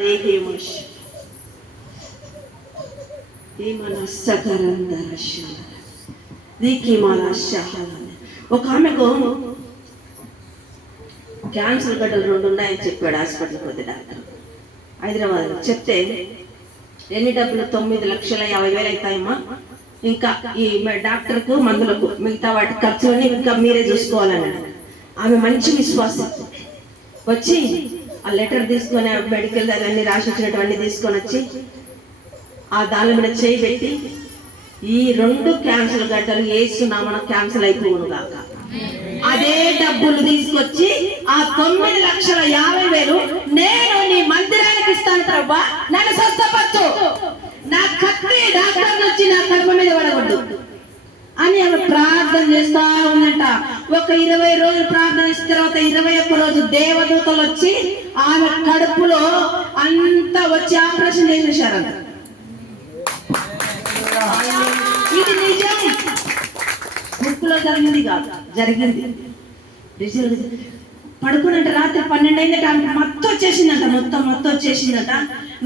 రేహేమష్ ఒక ఆమెకు క్యాన్సర్ గడ్డలు 2 ఉన్నాయని చెప్పాడు హాస్పిటల్కి పోతే డాక్టర్ హైదరాబాద్ చెప్తే ఎన్ని డబ్బులు 9,50,000 అవుతాయమ్మా, ఇంకా ఈ డాక్టర్కు మందులకు మిగతా వాటి ఖర్చులని ఇంకా మీరే చూసుకోవాలని. ఆమె మంచి విశ్వాసం వచ్చి ఆ లెటర్ తీసుకొని మెడికల్ అన్ని రాసి వచ్చినటువంటి తీసుకొని వచ్చి ఆ దాని మీద చేయి పెట్టి ఈ 2 క్యాన్సర్ గడ్డలు వేస్తున్నామని క్యాన్సల్ అయిపోవును కాక అదే డబ్బులు తీసుకొచ్చి ఆ 9,50,000 నేను నీ మందిరానికి ఇస్తాను ప్రభా, నన్ను స్వస్థపరచు, నా కత్తి డాక్టర్ వచ్చి నా కడుపు మీద పడకూడదు అని ఆమె ప్రార్థన చేస్తా ఉందంట. ఒక 20 రోజులు ప్రార్థన చేసిన తర్వాత 21 రోజు దేవదూతలు వచ్చి ఆమె కడుపులో అంతా వచ్చి ఆపరేషన్ చేసేసారంట. ఇది నిజం, బుక్కులో జరిగింది కాదు, జరిగింది. పడుకున్నట్టు రాత్రి 12 అయిందట, ఆమె మొత్తం వచ్చేసిందట.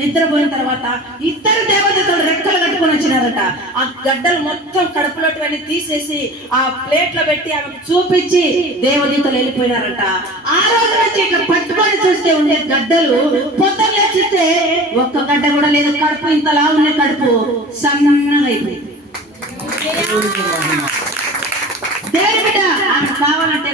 నిద్రపోయిన తర్వాత 2 దేవతలు రెక్కలు కట్టుకొని వచ్చినారట. ఆ గడ్డలు మొత్తం కడుపులోటివన్నీ తీసేసి ఆ ప్లేట్లో పెట్టి ఆమెకు చూపించి దేవదూతలు వెళ్ళిపోయినారట. ఆ రోజు నుంచి ఇట్లా పట్టుకొని చూస్తే ఉండే గడ్డలు పొద్దున్నే చూస్తే ఒక్క గడ్డ కూడా లేదు, కడుపు ఇంతలా ఉండే కడుపు సన్నగా అయిపోయింది. దేవుడి బిడ్డ ఆమె కావాలంటే